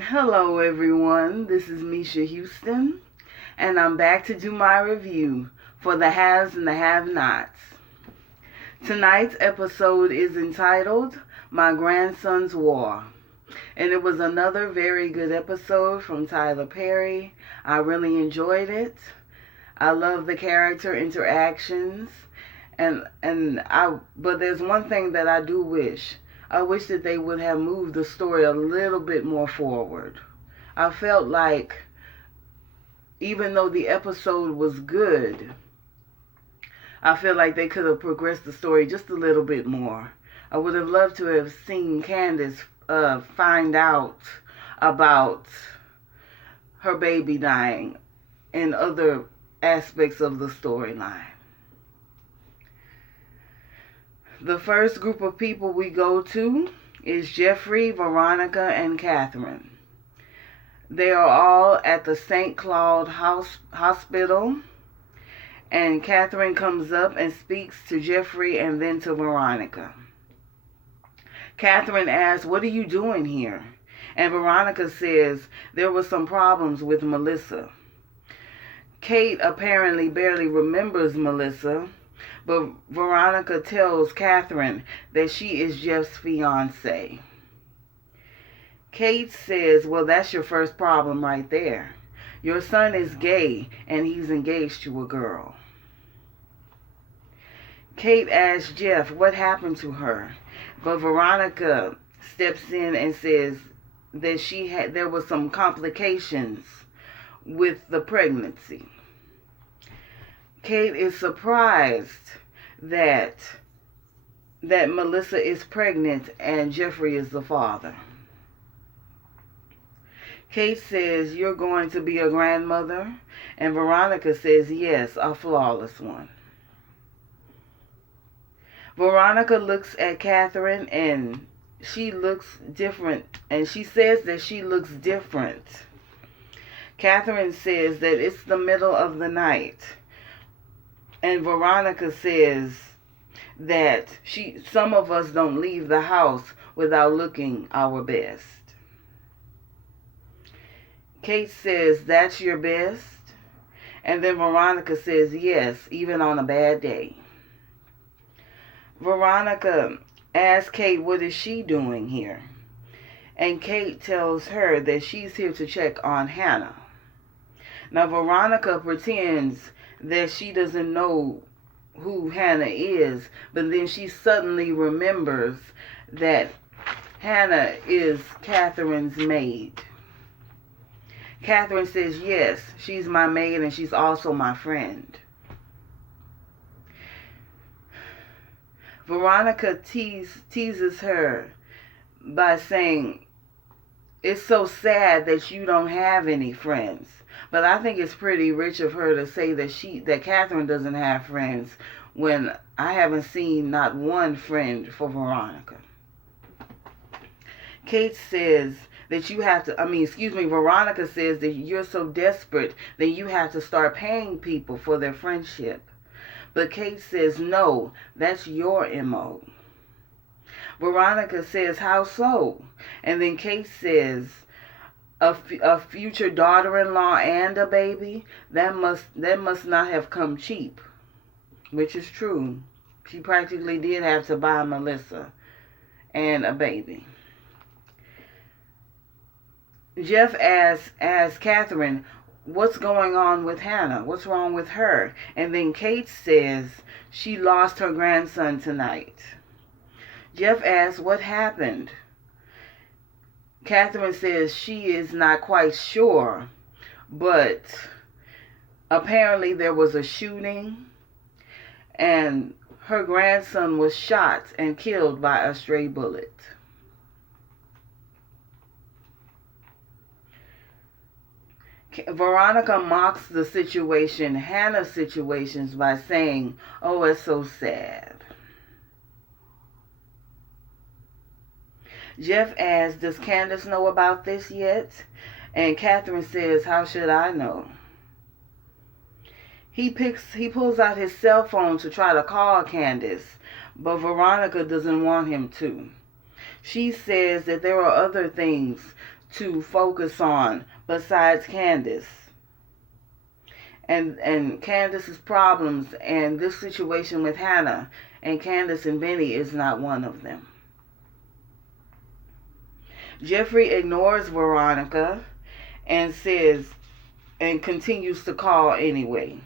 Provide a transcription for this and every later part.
Hello everyone, this is Misha Houston, and I'm back to do my review for the haves and the have-nots. Tonight's episode is entitled My Grandson's War, and it was another very good episode from Tyler Perry. I really enjoyed it. I love the character interactions, but there's one thing that I do wish. I wish that they would have moved the story a little bit more forward. I felt like even though the episode was good, I feel like they could have progressed the story just a little bit more. I would have loved to have seen Candace find out about her baby dying and other aspects of the storyline. The first group of people we go to is Jeffrey, Veronica, and Catherine. They are all at the St. Cloud Hospital, and Catherine comes up and speaks to Jeffrey and then to Veronica. Catherine asks, "What are you doing here?" And Veronica says there were some problems with Melissa. Kate apparently barely remembers Melissa, but Veronica tells Catherine that she is Jeff's fiancée. Kate says, "Well, that's your first problem right there. Your son is gay and he's engaged to a girl." Kate asks Jeff what happened to her, but Veronica steps in and says that there were some complications with the pregnancy. Kate is surprised that Melissa is pregnant and Jeffrey is the father. Kate says, "You're going to be a grandmother?" And Veronica says, "Yes, a flawless one." Veronica looks at Catherine and she looks different, and she says that she looks different. Catherine says that it's the middle of the night, and Veronica says that some of us don't leave the house without looking our best. Kate says, "That's your best?" And then Veronica says, "Yes, even on a bad day." Veronica asks Kate what is she doing here. And Kate tells her that she's here to check on Hannah. Now Veronica pretends that she doesn't know who Hannah is, but then she suddenly remembers that Hannah is Catherine's maid. Catherine says, "Yes, she's my maid and she's also my friend." Veronica teases her by saying, "It's so sad that you don't have any friends." But I think it's pretty rich of her to say that Catherine doesn't have friends when I haven't seen not one friend for Veronica. Veronica says that you're so desperate that you have to start paying people for their friendship. But Kate says, "No, that's your MO." Veronica says, "How so?" And then Kate says, a future daughter-in-law and a baby? That must not have come cheap." Which is true. She practically did have to buy Melissa and a baby. Jeff asks Catherine, "What's going on with Hannah? What's wrong with her?" And then Kate says she lost her grandson tonight. Jeff asks, "What happened?" Catherine says she is not quite sure, but apparently there was a shooting and her grandson was shot and killed by a stray bullet. Veronica mocks the situation, Hannah's situations, by saying, "Oh, it's so sad." Jeff asks, "Does Candace know about this yet?" And Catherine says, "How should I know?" He pulls out his cell phone to try to call Candace, but Veronica doesn't want him to. She says that there are other things to focus on besides Candace and Candace's problems and this situation with Hannah and Candace and Benny is not one of them. Jeffrey ignores Veronica and says and continues to call anyway.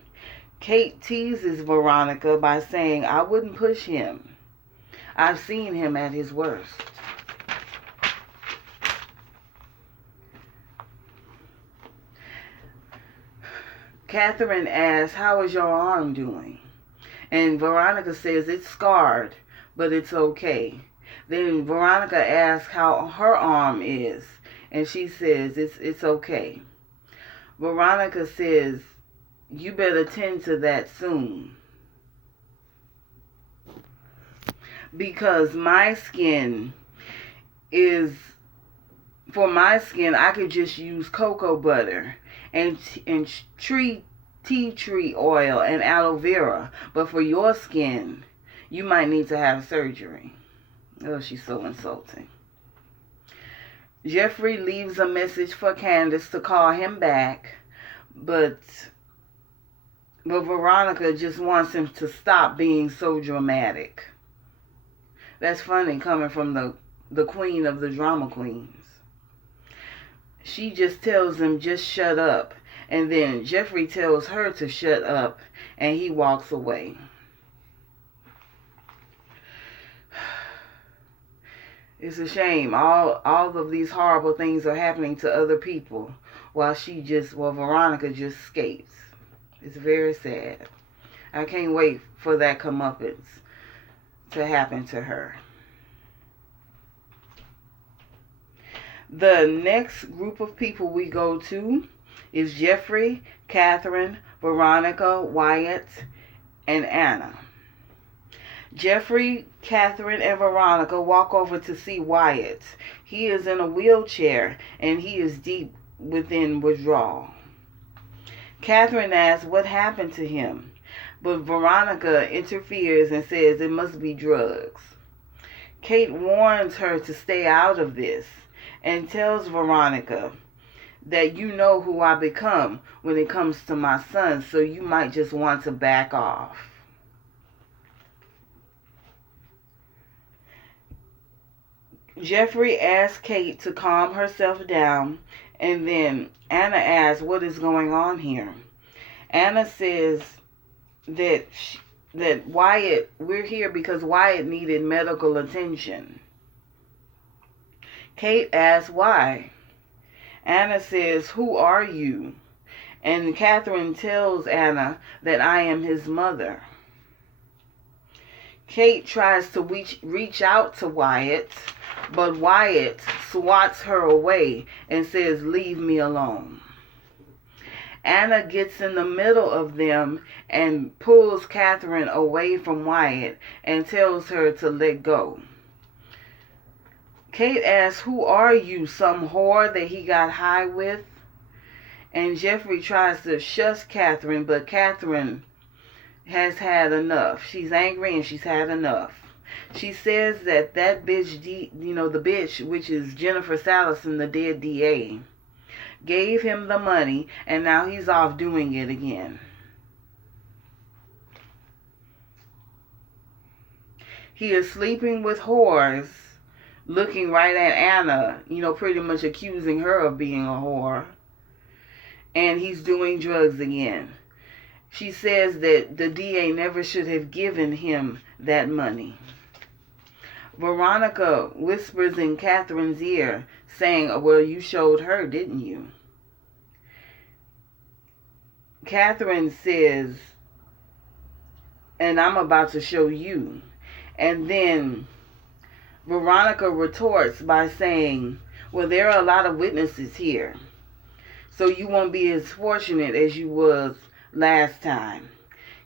Kate teases Veronica by saying, I wouldn't push him. I've seen him at his worst. Catherine asks, how is your arm doing? And Veronica says, it's scarred, but it's okay. Then Veronica asks how her arm is, and she says, it's okay. Veronica says, you better tend to that soon. Because my skin is, for my skin, I could just use cocoa butter and tea tree oil and aloe vera. But for your skin, you might need to have surgery. Oh, she's so insulting. Jeffrey leaves a message for Candace to call him back, but Veronica just wants him to stop being so dramatic. That's funny coming from the queen of the drama queens. She just tells him, just shut up. And then Jeffrey tells her to shut up, and he walks away. It's a shame. All of these horrible things are happening to other people while Veronica just skates. It's very sad. I can't wait for that comeuppance to happen to her. The next group of people we go to is Jeffrey, Catherine, Veronica, Wyatt, and Anna. Jeffrey, Catherine, and Veronica walk over to see Wyatt. He is in a wheelchair and he is deep within withdrawal. Catherine asks what happened to him, but Veronica interferes and says it must be drugs. Kate warns her to stay out of this and tells Veronica that you know who I become when it comes to my son, so you might just want to back off. Jeffrey asks Kate to calm herself down, and then Anna asks what is going on here. Anna says that Wyatt, we're here because Wyatt needed medical attention. Kate asks why. Anna says, who are you? And Catherine tells Anna that I am his mother. Kate tries to reach out to Wyatt, but Wyatt swats her away and says, leave me alone. Anna gets in the middle of them and pulls Catherine away from Wyatt and tells her to let go. Kate asks, who are you, some whore that he got high with? And Jeffrey tries to shush Catherine, but Catherine has had enough. She's angry and she's had enough. She says that bitch, the bitch, which is Jennifer Sallison, the dead DA, gave him the money and now he's off doing it again. He is sleeping with whores, looking right at Anna, pretty much accusing her of being a whore. And he's doing drugs again. She says that the DA never should have given him that money. Veronica whispers in Catherine's ear, saying, well, you showed her, didn't you? Catherine says, and I'm about to show you. And then Veronica retorts by saying, well, there are a lot of witnesses here, so you won't be as fortunate as you was last time.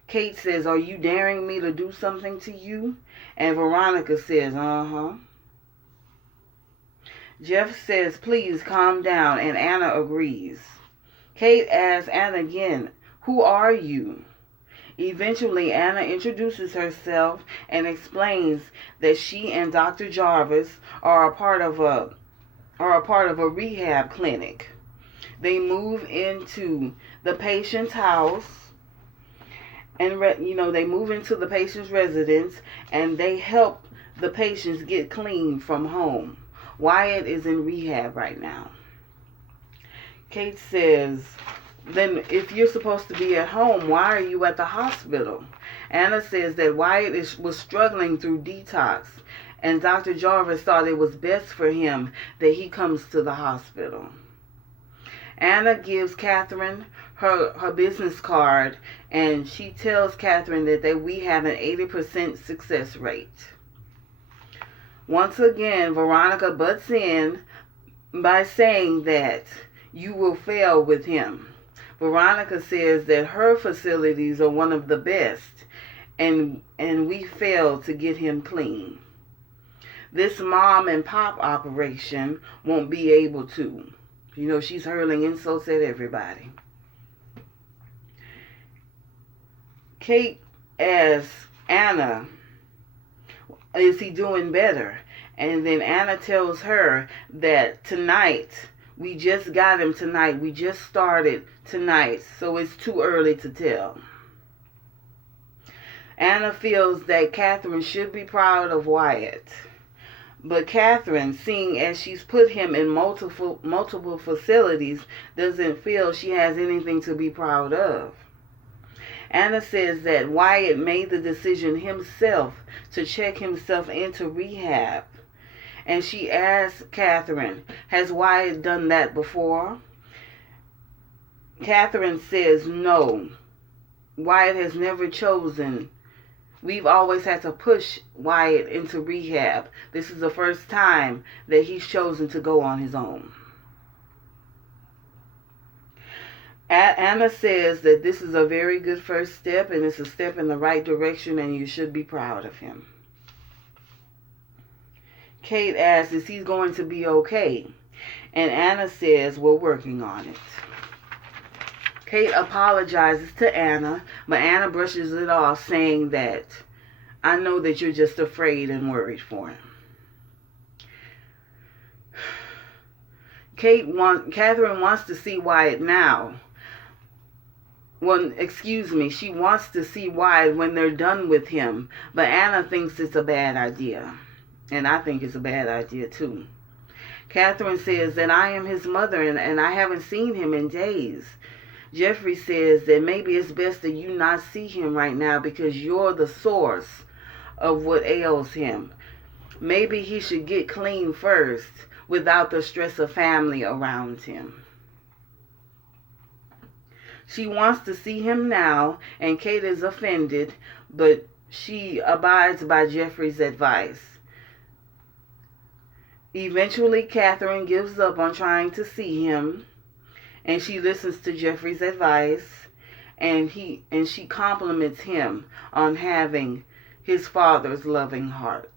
Kate says, are you daring me to do something to you? And Veronica says, uh-huh. Jeff says, please calm down, and Anna agrees. Kate asks Anna again, who are you? Eventually, Anna introduces herself and explains that she and Dr. Jarvis are a part of a are a part of a rehab clinic. They move into the patient's house, and they move into the patient's residence, and they help the patients get clean from home. Wyatt is in rehab right now. Kate says, then if you're supposed to be at home, why are you at the hospital? Anna says that Wyatt was struggling through detox, and Dr. Jarvis thought it was best for him that he comes to the hospital. Anna gives Catherine her business card, and she tells Catherine that we have an 80% success rate. Once again, Veronica butts in by saying that you will fail with him. Veronica says that her facilities are one of the best, and we failed to get him clean. This mom and pop operation won't be able to. She's hurling insults at everybody. Kate asks Anna, is he doing better? And then Anna tells her that tonight, we just got him tonight. We just started tonight, so it's too early to tell. Anna feels that Catherine should be proud of Wyatt. But Catherine, seeing as she's put him in multiple facilities, doesn't feel she has anything to be proud of. Anna says that Wyatt made the decision himself to check himself into rehab. And she asks Catherine, has Wyatt done that before? Catherine says no. Wyatt has never chosen. We've always had to push Wyatt into rehab. This is the first time that he's chosen to go on his own. Anna says that this is a very good first step, and it's a step in the right direction, and you should be proud of him. Kate asks, is he going to be okay? And Anna says, we're working on it. Kate apologizes to Anna, but Anna brushes it off, saying that, I know that you're just afraid and worried for him. Catherine wants to see Wyatt now. She wants to see Wyatt when they're done with him, but Anna thinks it's a bad idea. And I think it's a bad idea too. Catherine says that I am his mother, and I haven't seen him in days. Jeffrey says that maybe it's best that you not see him right now because you're the source of what ails him. Maybe he should get clean first without the stress of family around him. She wants to see him now, and Kate is offended, but she abides by Jeffrey's advice. Eventually, Catherine gives up on trying to see him, and she listens to Jeffrey's advice, and she compliments him on having his father's loving heart.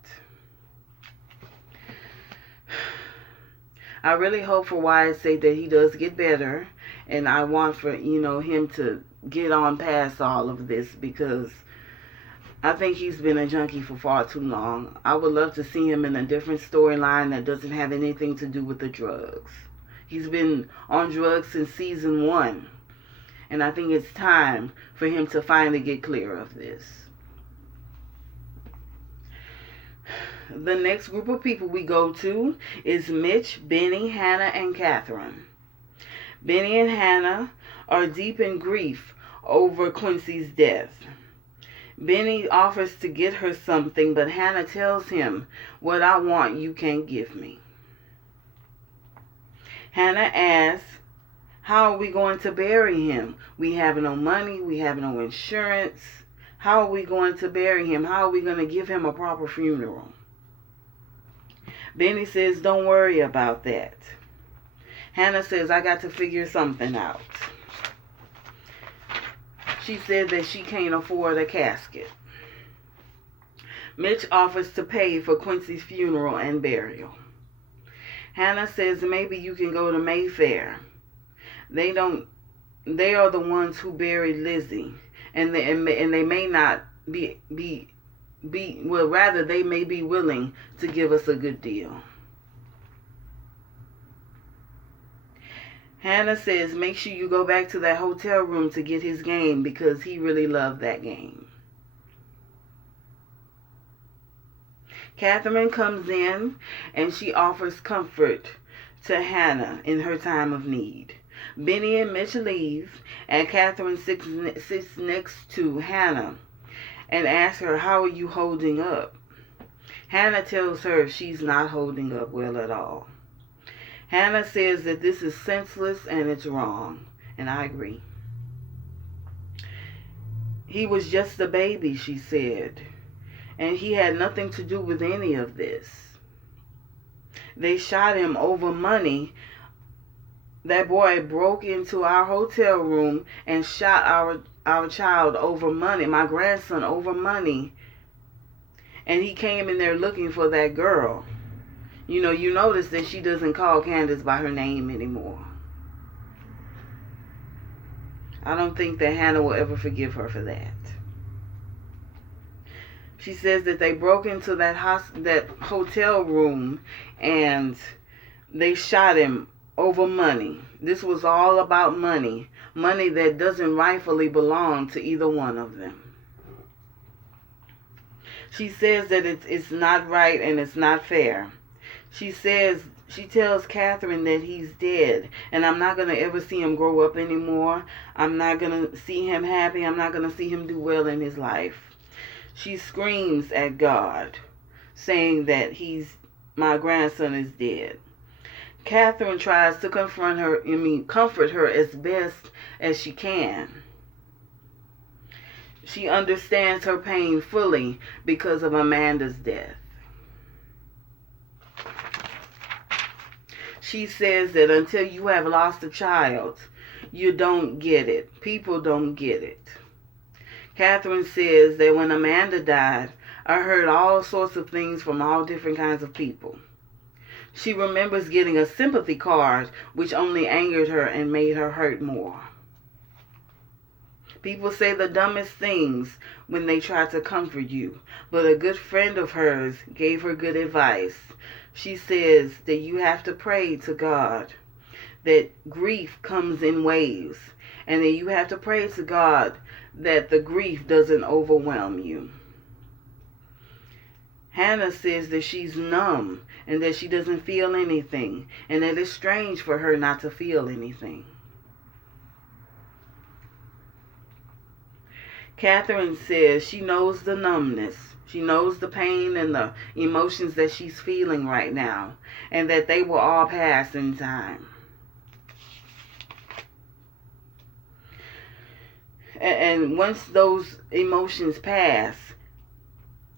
I really hope for Wyatt's sake that he does get better, and I want for him to get on past all of this, because I think he's been a junkie for far too long. I would love to see him in a different storyline that doesn't have anything to do with the drugs. He's been on drugs since season 1, and I think it's time for him to finally get clear of this. The next group of people we go to is Mitch, Benny, Hannah, and Catherine. Benny and Hannah are deep in grief over Quincy's death. Benny offers to get her something, but Hannah tells him, what I want you can't give me. Hannah asks, how are we going to bury him? We have no money, we have no insurance. How are we going to bury him? How are we going to give him a proper funeral? Benny says, don't worry about that. Hannah says, I got to figure something out. She said that she can't afford a casket. Mitch offers to pay for Quincy's funeral and burial. Hannah says maybe you can go to Mayfair. They are the ones who buried Lizzie, and they may not they may be willing to give us a good deal. Hannah says, make sure you go back to that hotel room to get his game because he really loved that game. Catherine comes in and she offers comfort to Hannah in her time of need. Benny and Mitch leave, and Catherine sits next to Hannah and asks her, how are you holding up? Hannah tells her she's not holding up well at all. Hannah says that this is senseless and it's wrong, and I agree. He was just a baby, she said, and he had nothing to do with any of this. They shot him over money. That boy broke into our hotel room and shot our child over money, my grandson, over money. And he came in there looking for that girl. You know, you notice that she doesn't call Candace by her name anymore. I don't think that Hannah will ever forgive her for that. She says that they broke into that hotel room and they shot him over money. This was all about money. Money that doesn't rightfully belong to either one of them. She says that it's not right and it's not fair. She tells Catherine that he's dead and I'm not going to ever see him grow up anymore. I'm not going to see him happy. I'm not going to see him do well in his life. She screams at God, saying that my grandson is dead. Catherine tries to comfort her as best as she can. She understands her pain fully because of Amanda's death. She says that until you have lost a child, you don't get it. People don't get it. Catherine says that when Amanda died, I heard all sorts of things from all different kinds of people. She remembers getting a sympathy card, which only angered her and made her hurt more. People say the dumbest things when they try to comfort you, but a good friend of hers gave her good advice. She says that you have to pray to God, that grief comes in waves, and that you have to pray to God that the grief doesn't overwhelm you. Hannah says that she's numb and that she doesn't feel anything, and that it's strange for her not to feel anything. Catherine says she knows the numbness. She knows the pain and the emotions that she's feeling right now, and that they will all pass in time. And once those emotions pass,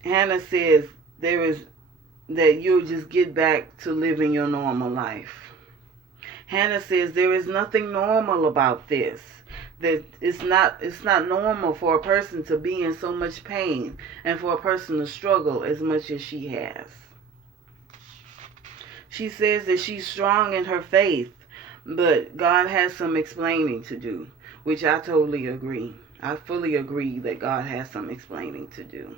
Hannah says that you'll just get back to living your normal life. Hannah says there is nothing normal about this. That it's not normal for a person to be in so much pain and for a person to struggle as much as she has. She says that she's strong in her faith, but God has some explaining to do, which I totally agree. I fully agree that God has some explaining to do.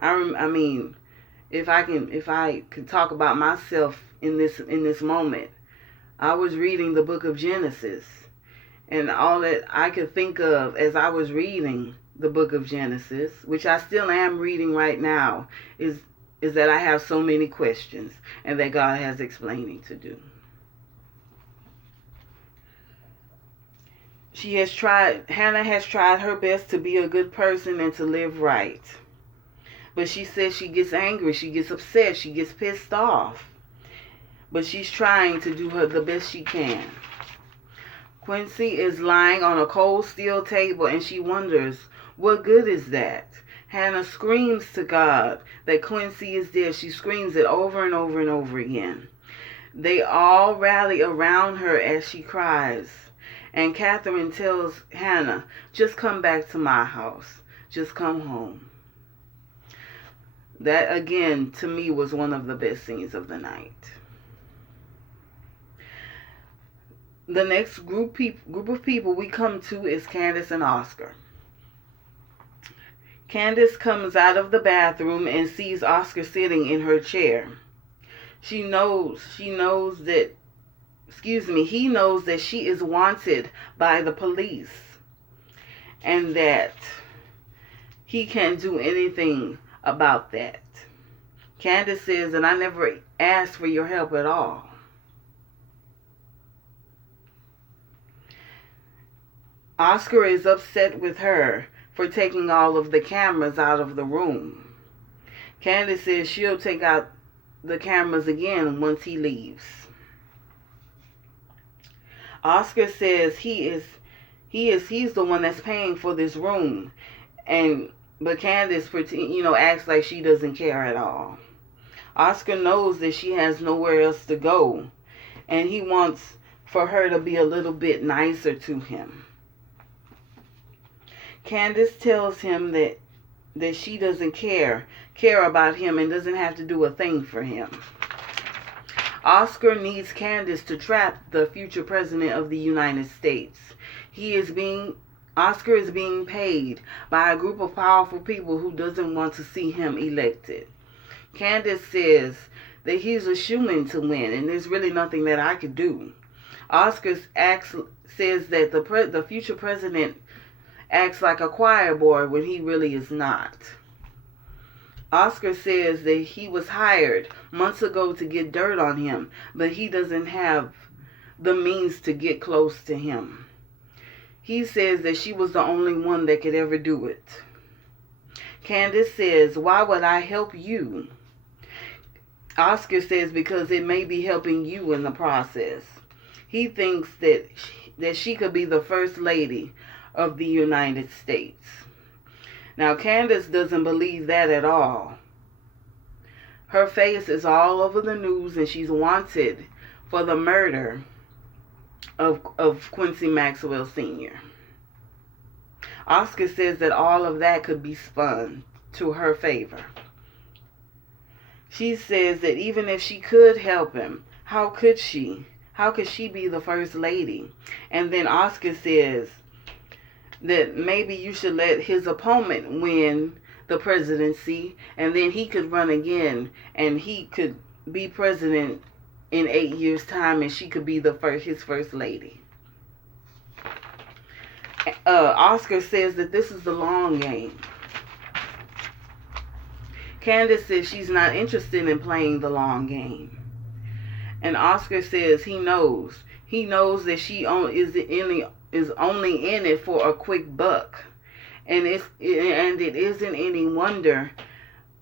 I mean, if I can talk about myself in this moment, I was reading the book of Genesis. And all that I could think of as I was reading the book of Genesis, which I still am reading right now, is that I have so many questions and that God has explaining to do. Hannah has tried her best to be a good person and to live right. But she says she gets angry, she gets upset, she gets pissed off. But she's trying to do the best she can. Quincy is lying on a cold steel table and she wonders, what good is that? Hannah screams to God that Quincy is dead. She screams it over and over and over again. They all rally around her as she cries. And Catherine tells Hannah, just come back to my house. Just come home. That, again, to me was one of the best scenes of the night. The next group of people we come to is Candace and Oscar. Candace comes out of the bathroom and sees Oscar sitting in her chair. She knows that he knows that she is wanted by the police and that he can't do anything about that. Candace says, and I never asked for your help at all. Oscar is upset with her for taking all of the cameras out of the room. Candace says she'll take out the cameras again once he leaves. Oscar says he's the one that's paying for this room, but Candace acts like she doesn't care at all. Oscar knows that she has nowhere else to go, and he wants for her to be a little bit nicer to him. Candace tells him that she doesn't care about him and doesn't have to do a thing for him. Oscar needs Candace to trap the future president of the United States. Oscar is being paid by a group of powerful people who doesn't want to see him elected. Candace says that he's a shoo-in to win, and there's really nothing that I could do. Oscar says that the future president acts like a choir boy when he really is not. Oscar says that he was hired months ago to get dirt on him, but he doesn't have the means to get close to him. He says that she was the only one that could ever do it. Candace says, "Why would I help you?" Oscar says, "Because it may be helping you in the process." He thinks that she could be the first lady of the United States. Now, Candace doesn't believe that at all. Her face is all over the news, and she's wanted for the murder of Quincy Maxwell Sr. Oscar says that all of that could be spun to her favor. She says that even if she could help him, how could she? How could she be the first lady? And then Oscar says that maybe you should let his opponent win the presidency, and then he could run again, and he could be president in 8 years' time, and she could be his first lady. Oscar says that this is the long game. Candace says she's not interested in playing the long game. And Oscar says he knows that she is only in it for a quick buck. And it isn't any wonder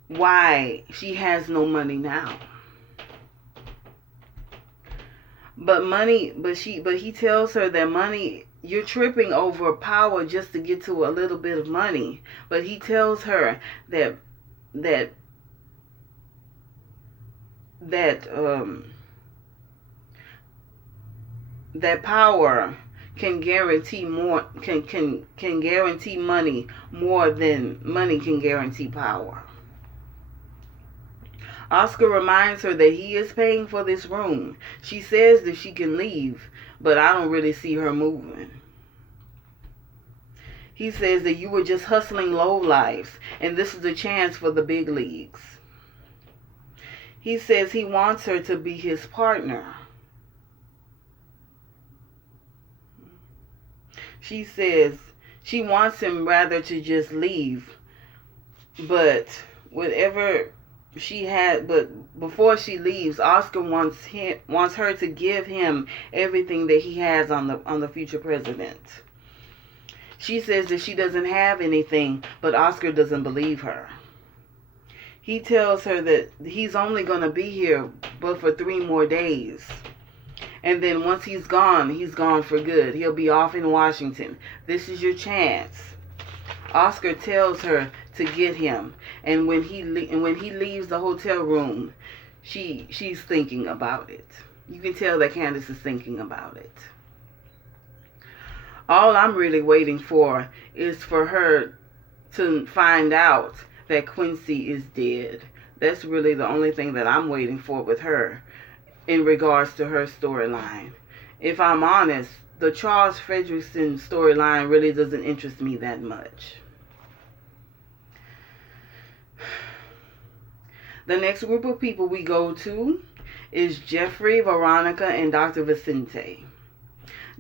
why she has no money now. But he tells her that money, you're tripping over power just to get to a little bit of money. But he tells her that power can guarantee can guarantee money more than money can guarantee power. Oscar reminds her that he is paying for this room. She says that she can leave, but I don't really see her moving. He says that you were just hustling lowlifes, and this is a chance for the big leagues. He says he wants her to be his partner. She says she wants him rather to just leave, but whatever she had, but before she leaves, Oscar wants her to give him everything that he has on the future president. She says that she doesn't have anything, but Oscar doesn't believe her. He tells her that he's only going to be here but for 3 more days. And then once he's gone for good. He'll be off in Washington. This is your chance. Oscar tells her to get him. And when he leaves the hotel room, she's thinking about it. You can tell that Candace is thinking about it. All I'm really waiting for is for her to find out that Quincy is dead. That's really the only thing that I'm waiting for with her in regards to her storyline. If I'm honest, the Charles Fredrickson storyline really doesn't interest me that much. The next group of people we go to is Jeffrey, Veronica, and Dr. Vicente.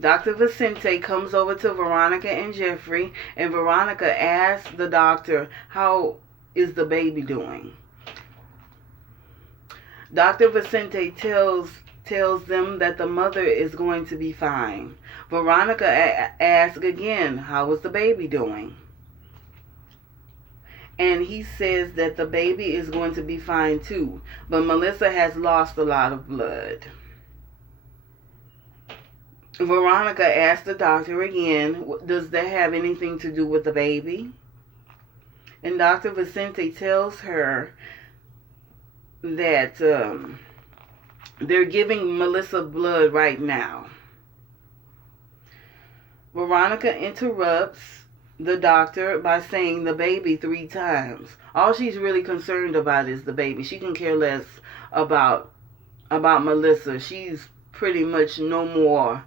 Dr. Vicente comes over to Veronica and Jeffrey, and Veronica asks the doctor, how is the baby doing? Dr. Vicente tells them that the mother is going to be fine. Veronica asks again, how is the baby doing? And he says that the baby is going to be fine too, but Melissa has lost a lot of blood. Veronica asks the doctor again, does that have anything to do with the baby? And Dr. Vicente tells her that they're giving Melissa blood right now. Veronica interrupts the doctor by saying the baby 3 times. All she's really concerned about is the baby. She can care less about Melissa. She's pretty much no more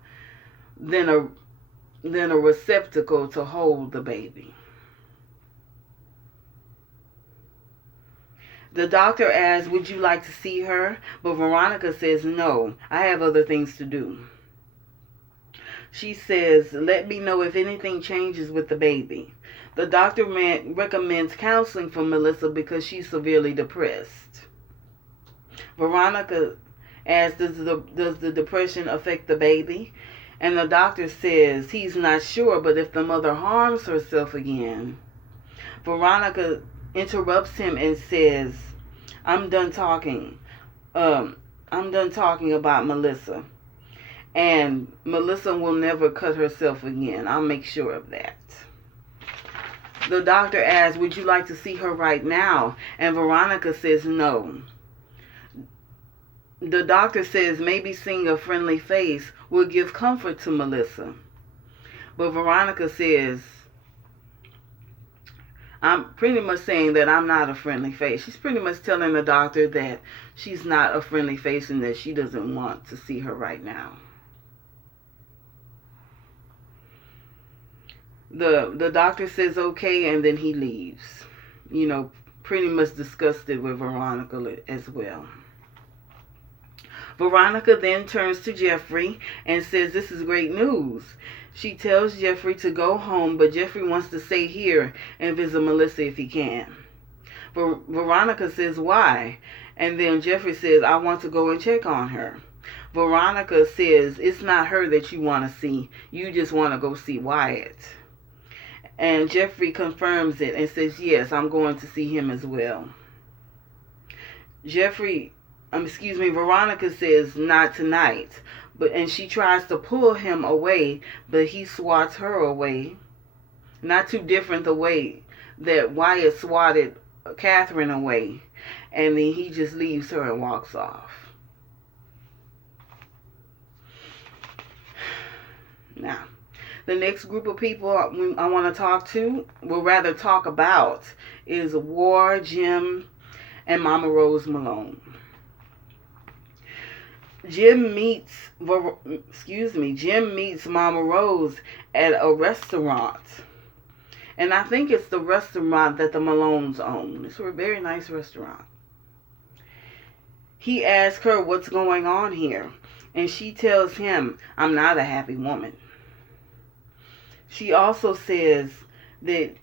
than a receptacle to hold the baby. The doctor asks, would you like to see her? But Veronica says, no, I have other things to do. She says, let me know if anything changes with the baby. The doctor recommends counseling for Melissa because she's severely depressed. Veronica asks, does the depression affect the baby? And the doctor says he's not sure, but if the mother harms herself again. Veronica interrupts him and says, I'm done talking. I'm done talking about Melissa. And Melissa will never cut herself again. I'll make sure of that. The doctor asks, would you like to see her right now? And Veronica says no. The doctor says maybe seeing a friendly face will give comfort to Melissa. But Veronica says, I'm pretty much saying that I'm not a friendly face. She's pretty much telling the doctor that she's not a friendly face and that she doesn't want to see her right now. The doctor says okay, and then he leaves. Pretty much disgusted with Veronica as well. Veronica then turns to Jeffrey and says this is great news. She tells Jeffrey to go home, but Jeffrey wants to stay here and visit Melissa if he can. Veronica says why? And then Jeffrey says, I want to go and check on her. Veronica says it's not her that you want to see. You just want to go see Wyatt. And Jeffrey confirms it and says, yes, I'm going to see him as well. Veronica says, not tonight. And she tries to pull him away, but he swats her away. Not too different the way that Wyatt swatted Catherine away. And then he just leaves her and walks off. Now, the next group of people I want to talk about, is War, Jim, and Mama Rose Malone. Jim meets Mama Rose at a restaurant. And I think it's the restaurant that the Malones own. It's a very nice restaurant. He asks her what's going on here. And she tells him, I'm not a happy woman. She also says that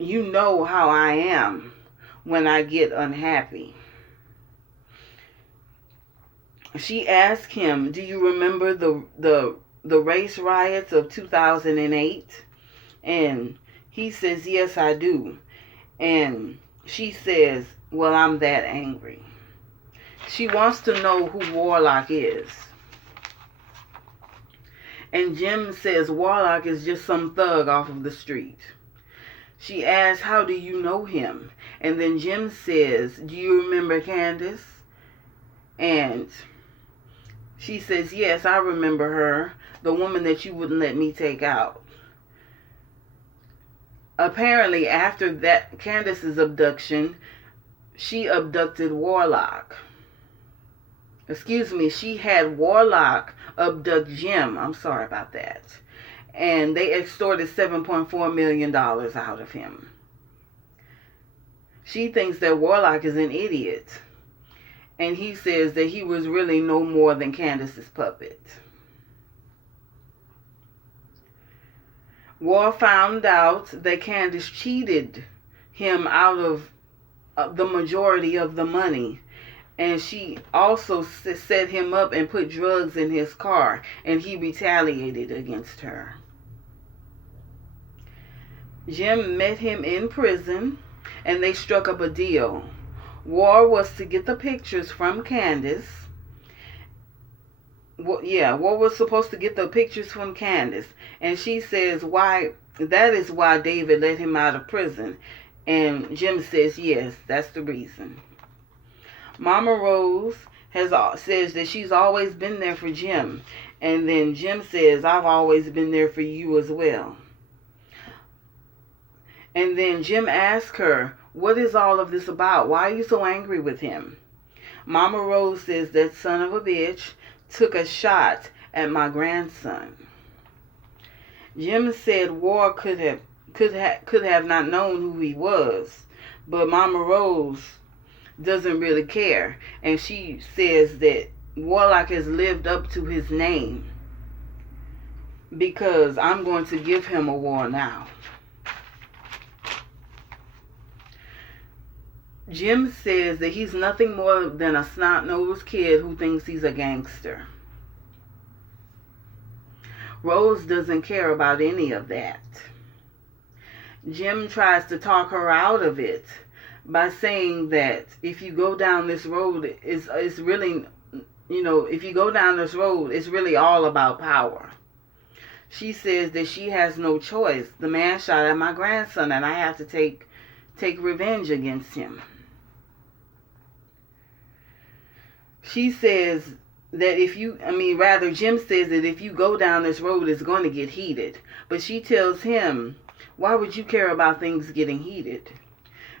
you know how I am when I get unhappy. She asked him, do you remember the race riots of 2008? And he says, yes, I do. And she says, well, I'm that angry. She wants to know who Warlock is. And Jim says Warlock is just some thug off of the street. She asks, how do you know him? And then Jim says, do you remember Candace? And she says, yes, I remember her, the woman that you wouldn't let me take out. Apparently, after that Candace's abduction, she abducted Warlock. She had Warlock abduct Jim. I'm sorry about that. And they extorted $7.4 million out of him. She thinks that Warlock is an idiot. And he says that he was really no more than Candace's puppet. War found out that Candace cheated him out of the majority of the money. And she also set him up and put drugs in his car. And he retaliated against her. Jim met him in prison, and they struck up a deal. War was to get the pictures from Candace. War was supposed to get the pictures from Candace. And she says, that is why David let him out of prison. And Jim says, yes, that's the reason. Mama Rose says that she's always been there for Jim. And then Jim says, I've always been there for you as well. And then Jim asks her, what is all of this about? Why are you so angry with him? Mama Rose says, that son of a bitch took a shot at my grandson. Jim said War could have not known who he was, but Mama Rose doesn't really care. And she says that Warlock has lived up to his name because I'm going to give him a war now. Jim says that he's nothing more than a snot-nosed kid who thinks he's a gangster. Rose doesn't care about any of that. Jim tries to talk her out of it by saying that if you go down this road, it's really, if you go down this road, it's really all about power. She says that she has no choice. The man shot at my grandson, and I have to take revenge against him. She says that Jim says that if you go down this road, it's going to get heated. But she tells him, why would you care about things getting heated?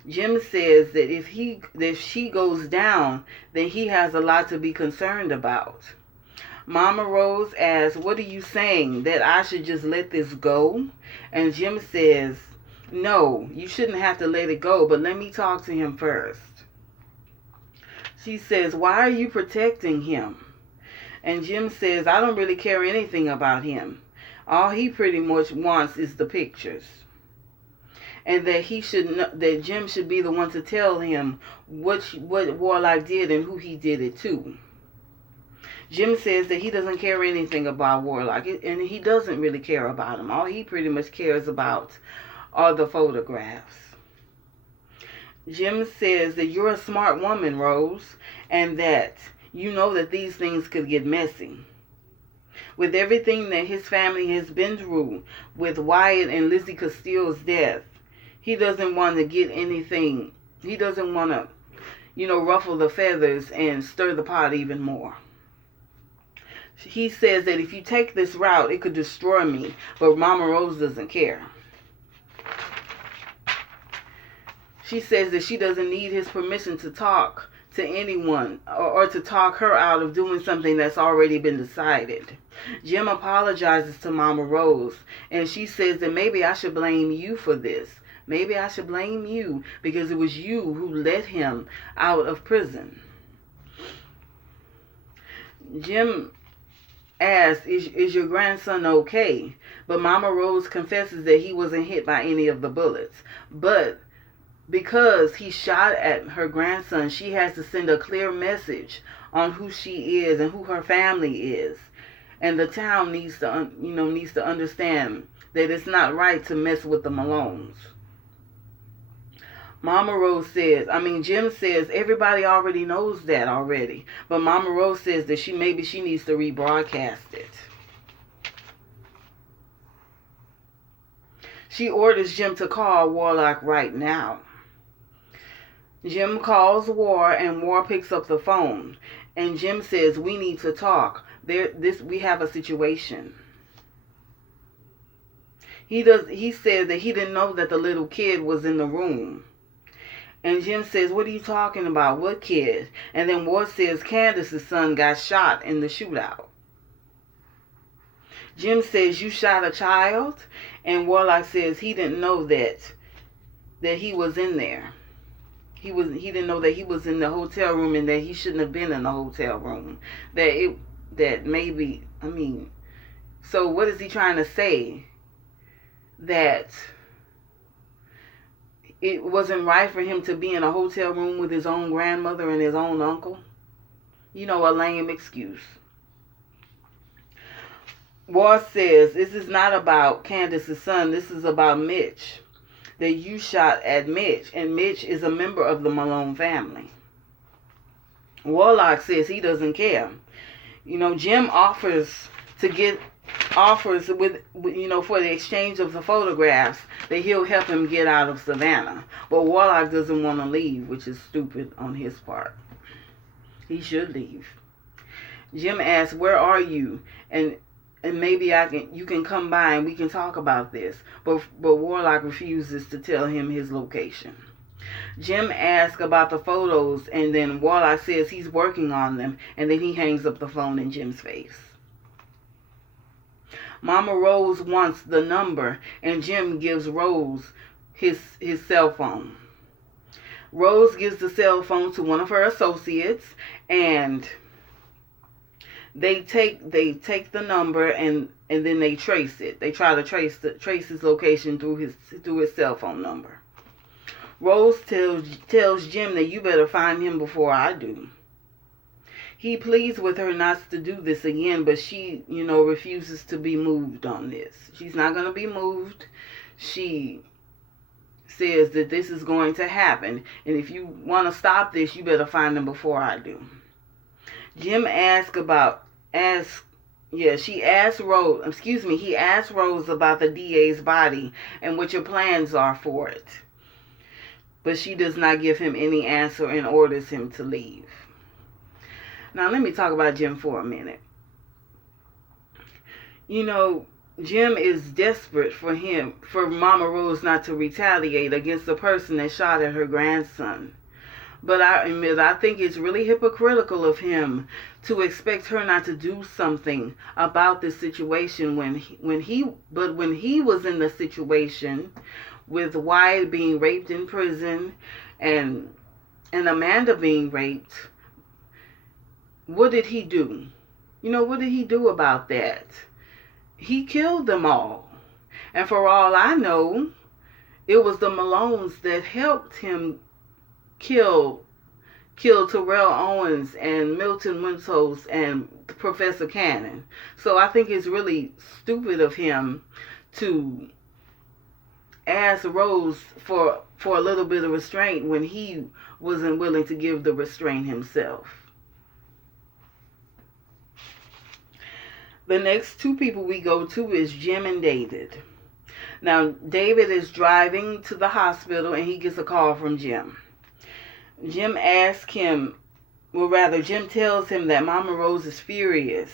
Jim says that if she goes down, then he has a lot to be concerned about. Mama Rose asks, what are you saying, that I should just let this go? And Jim says, no, you shouldn't have to let it go, but let me talk to him first. She says, why are you protecting him? And Jim says, I don't really care anything about him. All he pretty much wants is the pictures. And that Jim should be the one to tell him what Warlock did and who he did it to. Jim says that he doesn't care anything about Warlock, and he doesn't really care about him. All he pretty much cares about are the photographs. Jim says that you're a smart woman, Rose, and that you know that these things could get messy. With everything that his family has been through, with Wyatt and Lizzie Castile's death, he doesn't want to get anything. He doesn't want to, ruffle the feathers and stir the pot even more. He says that if you take this route, it could destroy me, but Mama Rose doesn't care. She says that she doesn't need his permission to talk to anyone or to talk her out of doing something that's already been decided. Jim apologizes to Mama Rose, and she says that maybe I should blame you for this. Maybe I should blame you because it was you who let him out of prison. Jim asks, is your grandson okay? But Mama Rose confesses that he wasn't hit by any of the bullets. But because he shot at her grandson, she has to send a clear message on who she is and who her family is. And the town needs to understand that it's not right to mess with the Malones. Jim says everybody already knows that already. But Mama Rose says that she needs to rebroadcast it. She orders Jim to call Warlock right now. Jim calls War, and War picks up the phone. And Jim says, we need to talk. We have a situation. He said that he didn't know that the little kid was in the room. And Jim says, what are you talking about? What kid? And then War says Candace's son got shot in the shootout. Jim says, you shot a child? And Warlock says he didn't know that he was in there. he didn't know that he was in the hotel room and that he shouldn't have been in the hotel room. That maybe, I mean, so what is he trying to say? That it wasn't right for him to be in a hotel room with his own grandmother and his own uncle? You know, a lame excuse. War says, this is not about Candace's son. This is about Mitch. That you shot at Mitch. And Mitch is a member of the Malone family. Warlock says he doesn't care. You know, Jim offers with, you know, for the exchange of the photographs that he'll help him get out of Savannah. But Warlock doesn't want to leave, which is stupid on his part. He should leave. Jim asks, where are you? And maybe you can come by and we can talk about this. But Warlock refuses to tell him his location. Jim asks about the photos, and then Warlock says he's working on them, and then he hangs up the phone in Jim's face. Mama Rose wants the number, and Jim gives Rose his cell phone. Rose gives the cell phone to one of her associates, and they take the number and then they trace it. They try to trace his location through his cell phone number. Rose tells Jim that you better find him before I do. He pleads with her not to do this again, but she, you know, refuses to be moved on this. She's not going to be moved. She says that this is going to happen, and if you want to stop this, you better find him before I do. Jim he asked Rose about the DA's body and what your plans are for it. But she does not give him any answer and orders him to leave. Now let me talk about Jim for a minute. You know, Jim is desperate for Mama Rose not to retaliate against the person that shot at her grandson. But I admit, I think it's really hypocritical of him to expect her not to do something about this situation when he was in the situation with Wyatt being raped in prison and Amanda being raped. What did he do? You know, what did he do about that? He killed them all. And for all I know, it was the Malones that helped him kill Terrell Owens and Milton Wintos and Professor Cannon. So I think it's really stupid of him to ask Rose for a little bit of restraint when he wasn't willing to give the restraint himself. The next two people we go to is Jim and David. Now, David is driving to the hospital and he gets a call from Jim. Jim tells him that Mama Rose is furious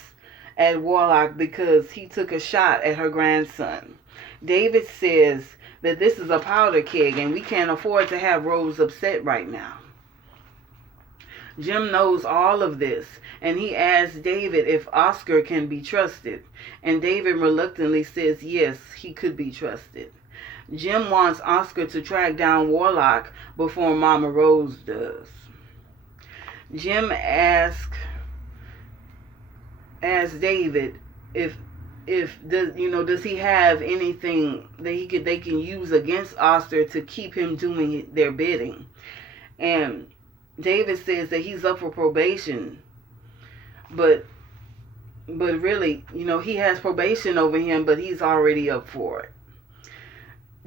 at Warlock because he took a shot at her grandson. David says that this is a powder keg and we can't afford to have Rose upset right now. Jim knows all of this, and he asks David if Oscar can be trusted, and David reluctantly says yes, he could be trusted. Jim wants Oscar to track down Warlock before Mama Rose does. Jim asks David does he have anything that they can use against Oscar to keep him doing their bidding, and David says that he's up for probation, but really, he has probation over him, but he's already up for it.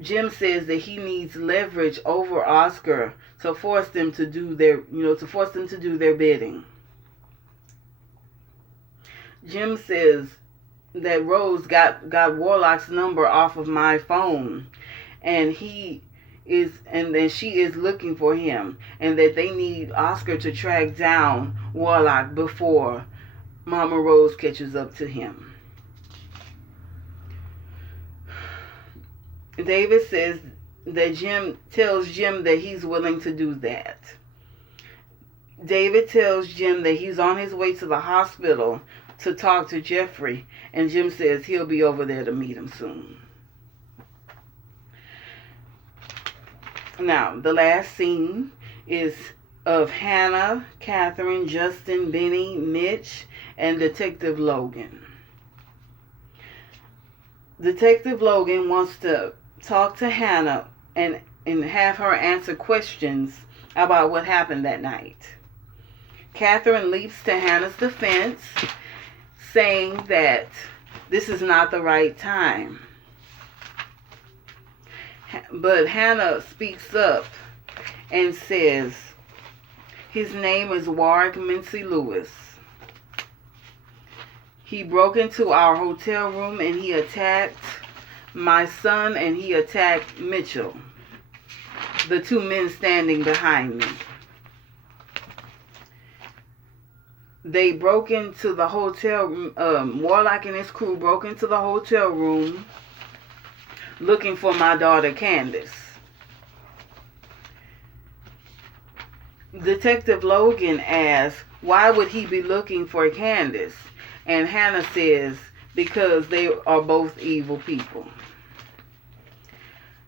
Jim says that he needs leverage over Oscar to force them to do their bidding. Jim says that Rose got Warlock's number off of my phone, and she is looking for him, and that they need Oscar to track down Warlock before Mama Rose catches up to him. David says that Jim tells Jim that he's willing to do that. David tells Jim that he's on his way to the hospital to talk to Jeffrey, and Jim says he'll be over there to meet him soon. Now, the last scene is of Hannah, Catherine, Justin, Benny, Mitch, and Detective Logan. Detective Logan wants to talk to Hannah and have her answer questions about what happened that night. Catherine leaps to Hannah's defense, saying that this is not the right time. But Hannah speaks up and says, his name is Warwick Mincy Lewis. He broke into our hotel room and he attacked my son and he attacked Mitchell, the two men standing behind me. They broke into the hotel, Warlock and his crew broke into the hotel room looking for my daughter Candace. Detective Logan asks, why would he be looking for Candace? And Hannah says, because they are both evil people.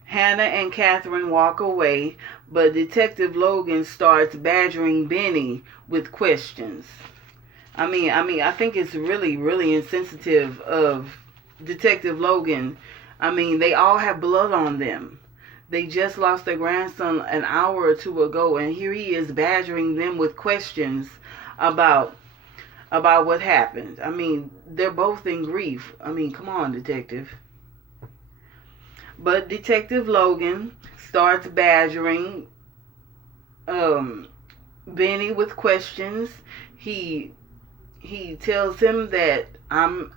Hannah and Catherine walk away, but Detective Logan starts badgering Benny with questions. I think it's really, really insensitive of Detective Logan. They all have blood on them. They just lost their grandson an hour or two ago, and here he is badgering them with questions about what happened. They're both in grief. Come on, detective. But Detective Logan starts badgering Benny with questions. He tells him that I'm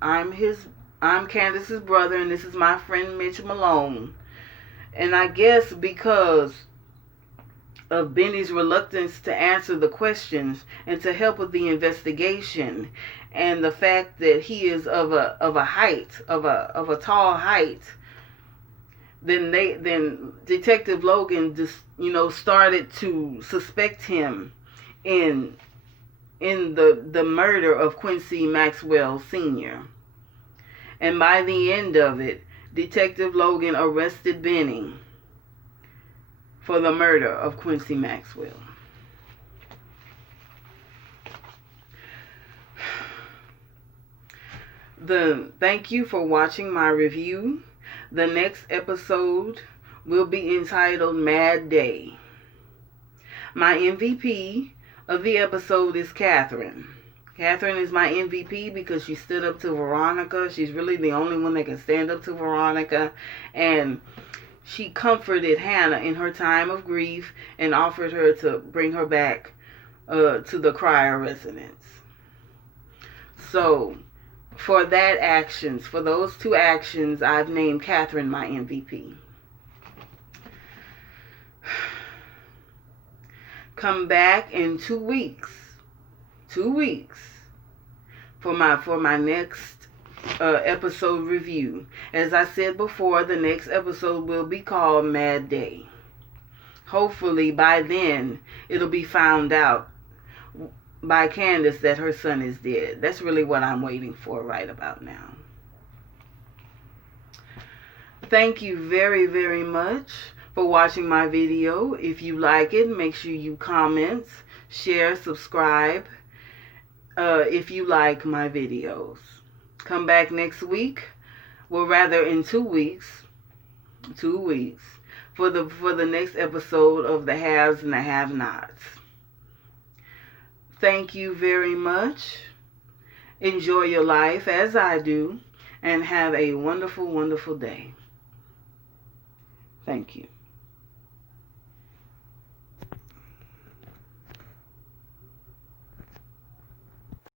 Candace's brother, and this is my friend Mitch Malone. And I guess because of Benny's reluctance to answer the questions and to help with the investigation, and the fact that he is of a tall height, then Detective Logan just started to suspect him in the murder of Quincy Maxwell Sr. And by the end of it, Detective Logan arrested Benny for the murder of Quincy Maxwell. Thank you for watching my review. The next episode will be entitled Mad Day. My MVP of the episode is Catherine. Catherine is my MVP because she stood up to Veronica. She's really the only one that can stand up to Veronica. And she comforted Hannah in her time of grief and offered her to bring her back to the Crier residence. So, for those two actions, I've named Catherine my MVP. Come back in 2 weeks. 2 weeks for my next episode review. As I said before, the next episode will be called Mad Day. Hopefully by then it'll be found out by Candace that her son is dead. That's really what I'm waiting for right about now. Thank you very, very much for watching my video. If you like it, make sure you comment, share, subscribe. If you like my videos. Come back next week, well, rather in 2 weeks, 2 weeks, for the next episode of The Haves and the Have-Nots. Thank you very much. Enjoy your life as I do, and have a wonderful, wonderful day. Thank you.